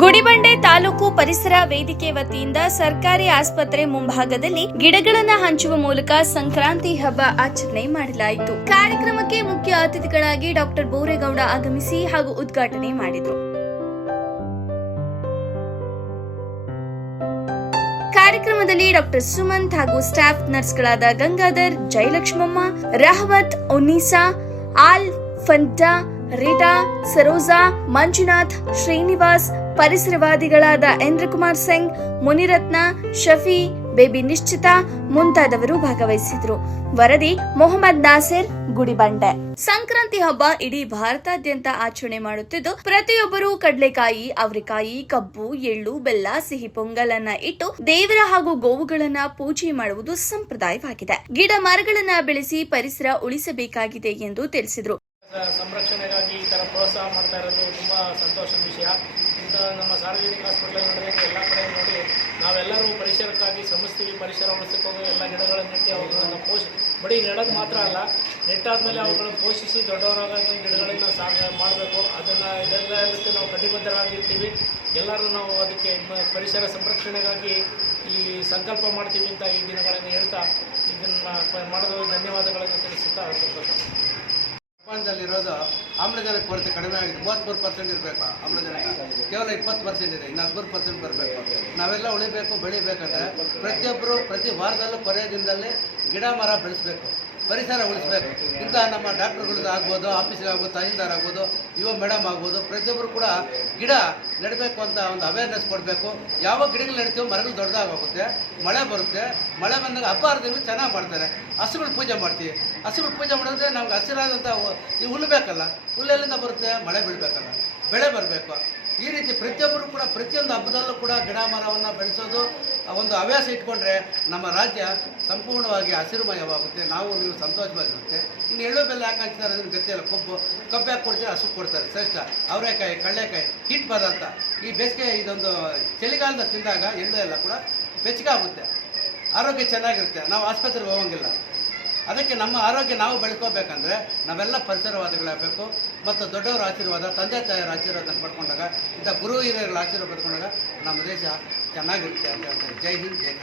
ಗುಡಿಬಂಡೆ ತಾಲೂಕು ಪರಿಸರ ವೇದಿಕೆ ವತಿಯಿಂದ ಸರ್ಕಾರಿ ಆಸ್ಪತ್ರೆ ಮುಂಭಾಗದಲ್ಲಿ ಗಿಡಗಳನ್ನು ಹಂಚುವ ಮೂಲಕ ಸಂಕ್ರಾಂತಿ ಹಬ್ಬ ಆಚರಣೆ ಮಾಡಲಾಯಿತು. ಕಾರ್ಯಕ್ರಮಕ್ಕೆ ಮುಖ್ಯ ಅತಿಥಿಗಳಾಗಿ ಡಾಕ್ಟರ್ ಬೋರೇಗೌಡ ಆಗಮಿಸಿ ಹಾಗೂ ಉದ್ಘಾಟನೆ ಮಾಡಿದರು. ಕಾರ್ಯಕ್ರಮದಲ್ಲಿ ಡಾಕ್ಟರ್ ಸುಮಂತ್ ಹಾಗೂ ಸ್ಟಾಫ್ ನರ್ಸ್ಗಳಾದ ಗಂಗಾಧರ್, ಜಯಲಕ್ಷ್ಮಮ್ಮ, ರಹಮತ್, ಉನ್ನೀಸಾ, ಆಲ್ ಫಂಟಾ, ರೀಟಾ, ಸರೋಜಾ, ಮಂಜುನಾಥ್, ಶ್ರೀನಿವಾಸ್, ಪರಿಸರವಾದಿಗಳಾದ ಇಂದ್ರಕುಮಾರ್ ಸಿಂಗ್, ಮುನಿರತ್ನ, ಶಫಿ, ಬೇಬಿ ನಿಶ್ಚಿತ ಮುಂತಾದವರು ಭಾಗವಹಿಸಿದರು. ವರದಿ ಮೊಹಮ್ಮದ್ ನಾಸಿರ್, ಗುಡಿಬಂಡೆ. ಸಂಕ್ರಾಂತಿ ಹಬ್ಬ ಇಡೀ ಭಾರತಾದ್ಯಂತ ಆಚರಣೆ ಮಾಡುತ್ತಿದ್ದು, ಪ್ರತಿಯೊಬ್ಬರೂ ಕಡಲೆಕಾಯಿ, ಅವರೆಕಾಯಿ, ಕಬ್ಬು, ಎಳ್ಳು, ಬೆಲ್ಲ, ಸಿಹಿ ಪೊಂಗಲನ್ನ ಇಟ್ಟು ದೇವರ ಹಾಗೂ ಗೋವುಗಳನ್ನ ಪೂಜೆ ಮಾಡುವುದು ಸಂಪ್ರದಾಯವಾಗಿದೆ. ಗಿಡ ಮರಗಳನ್ನ ಬೆಳೆಸಿ ಪರಿಸರ ಉಳಿಸಬೇಕಾಗಿದೆ ಎಂದು ತಿಳಿಸಿದರು. ಸಂರಕ್ಷಣೆಗಾಗಿ ಈ ಥರ ಪ್ರೋತ್ಸಾಹ ಮಾಡ್ತಾ ಇರೋದು ತುಂಬ ಸಂತೋಷದ ವಿಷಯ. ಇಂಥ ನಮ್ಮ ಸಾರ್ವಜನಿಕ ಹಾಸ್ಪಿಟಲ್ ನಡೆದಂತೆ ಎಲ್ಲ ಕಡೆ ನೋಡಿ ನಾವೆಲ್ಲರೂ ಪರಿಸರಕ್ಕಾಗಿ ಶ್ರಮಿಸ್ತೀವಿ. ಪರಿಸರ ಉಳಿಸೋಕೆ ಎಲ್ಲ ಗಿಡಗಳನ್ನು ನೆಟ್ಟಿ ಅವುಗಳನ್ನು ಬರೀ ನೆಡೋದು ಮಾತ್ರ ಅಲ್ಲ, ನೆಟ್ಟಾದ್ಮೇಲೆ ಅವುಗಳನ್ನು ಪೋಷಿಸಿ ದೊಡ್ಡವರಾಗಿ ಗಿಡಗಳನ್ನು ಮಾಡಬೇಕು. ಅದನ್ನು ಇದೆಲ್ಲದಕ್ಕೆ ನಾವು ಕಟಿಬದ್ಧರಾಗಿರ್ತೀವಿ. ಎಲ್ಲರೂ ನಾವು ಅದಕ್ಕೆ ಪರಿಸರ ಸಂರಕ್ಷಣೆಗಾಗಿ ಈ ಸಂಕಲ್ಪ ಮಾಡ್ತೀವಿ ಅಂತ ಈ ದಿನಗಳನ್ನು ಹೇಳ್ತಾ ಇದನ್ನು ಮಾಡೋದು ಧನ್ಯವಾದಗಳನ್ನು ತಿಳಿಸುತ್ತಾ ಸಂತೋಷ. ಪ್ರಪಂಚದಲ್ಲಿರೋದು ಆಮ್ಲಜನಕ ಕೊರತೆ ಕಡಿಮೆ ಆಗಿದೆ. 33% ಇರಬೇಕು ಆಮ್ಲಜನಕ, ಕೇವಲ 20% ಇದೆ. ಇನ್ನು 13% ಬರಬೇಕು. ನಾವೆಲ್ಲ ಉಳಿಬೇಕು, ಬೆಳಿಬೇಕಂದ್ರೆ ಪ್ರತಿಯೊಬ್ಬರು ಪ್ರತಿ ವಾರದಲ್ಲೂ ಕೊನೆಯ ದಿನದಲ್ಲಿ ಗಿಡ ಮರ ಬೆಳೆಸಬೇಕು, ಪರಿಸರ ಉಳಿಸಬೇಕು. ಇಂಥ ನಮ್ಮ ಡಾಕ್ಟರ್ಗಳು ಆಗ್ಬೋದು, ಆಫೀಸ್ಗಾಗ್ಬೋದು, ತಹಸೀಲ್ದಾರ್ ಆಗ್ಬೋದು, ಯುವ ಮೇಡಮ್ ಆಗ್ಬೋದು, ಪ್ರತಿಯೊಬ್ಬರು ಕೂಡ ಗಿಡ ನೆಡಬೇಕು ಅಂತ ಒಂದು ಅವೇರ್ನೆಸ್ ಕೊಡಬೇಕು. ಯಾವ ಗಿಡಗಳು ನೆಡ್ತೀವೋ ಮರಗಳು ದೊಡ್ಡದಾಗೋಗುತ್ತೆ, ಮಳೆ ಬರುತ್ತೆ. ಮಳೆ ಬಂದಾಗ ಹಬ್ಬ ಹರಿದಿಗಳು ಚೆನ್ನಾಗಿ ಮಾಡ್ತಾರೆ. ಹಸುಗಳು ಪೂಜೆ ಮಾಡ್ತೀವಿ. ಹಸುಗಳು ಪೂಜೆ ಮಾಡಿದ್ರೆ ನಮ್ಗೆ ಹಸಿರಾದಂಥ ಈ ಹುಲ್ಲು ಬೇಕಲ್ಲ, ಹುಲ್ಲೆಲ್ಲಿಂದ ಬರುತ್ತೆ? ಮಳೆ ಬೀಳಬೇಕಲ್ಲ, ಬೆಳೆ ಬರಬೇಕು. ಈ ರೀತಿ ಪ್ರತಿಯೊಬ್ಬರು ಕೂಡ ಪ್ರತಿಯೊಂದು ಹಬ್ಬದಲ್ಲೂ ಕೂಡ ಗಿಡ ಮರವನ್ನು ಬೆಳೆಸೋದು ಒಂದು ಹವ್ಯಾಸ ಇಟ್ಕೊಂಡ್ರೆ ನಮ್ಮ ರಾಜ್ಯ ಸಂಪೂರ್ಣವಾಗಿ ಹಸಿರುಮಯವಾಗುತ್ತೆ. ನಾವು ನೀವು ಸಂತೋಷವಾಗಿರುತ್ತೆ. ಇನ್ನು ಎಳ್ಳು ಬೆಲ್ಲ ಯಾಕೆ ಹಂಚ್ತಾರೆ ಅದನ್ನು ಗೊತ್ತಿಲ್ಲ. ಕಬ್ಬು ಯಾಕೆ ಕೊಡ್ತಾರೆ? ಹಸು ಕೊಡ್ತಾರೆ, ಶ್ರೇಷ್ಠ. ಅವರೆಕಾಯಿ, ಕಡಲೆಕಾಯಿ ಹೀಟ್ ಪದಾರ್ಥ. ಈ ಬೇಸಿಗೆ ಇದೊಂದು ಚಳಿಗಾಲದ ತಿಂದಾಗ ಎಳ್ಳು ಎಲ್ಲ ಕೂಡ ಬೆಚ್ಚಗೆ ಆಗುತ್ತೆ, ಆರೋಗ್ಯ ಚೆನ್ನಾಗಿರುತ್ತೆ. ನಾವು ಆಸ್ಪತ್ರೆಗೆ ಹೋಗಂಗಿಲ್ಲ. ಅದಕ್ಕೆ ನಮ್ಮ ಆರೋಗ್ಯ ನಾವು ಬೆಳ್ಕೋಬೇಕಂದ್ರೆ ನಾವೆಲ್ಲ ಪರಿಸರವಾದಿಗಳಾಗಬೇಕು. ಮತ್ತು ದೊಡ್ಡವರ ಆಶೀರ್ವಾದ, ತಂದೆ ತಾಯಿಯರ ಆಶೀರ್ವಾದ ಪಡ್ಕೊಂಡಾಗ, ಇಂಥ ಗುರು ಹಿರಿಯರ ಆಶೀರ್ವಾದ ಪಡ್ಕೊಂಡಾಗ ನಮ್ಮ ದೇಶ ಚೆನ್ನಾಗಿರುತ್ತೆ ಅಂತ ಹೇಳ್ತಾರೆ. ಜೈ ಹಿಂದ್, ಜೈ ಕರ್ನಾಟಕ.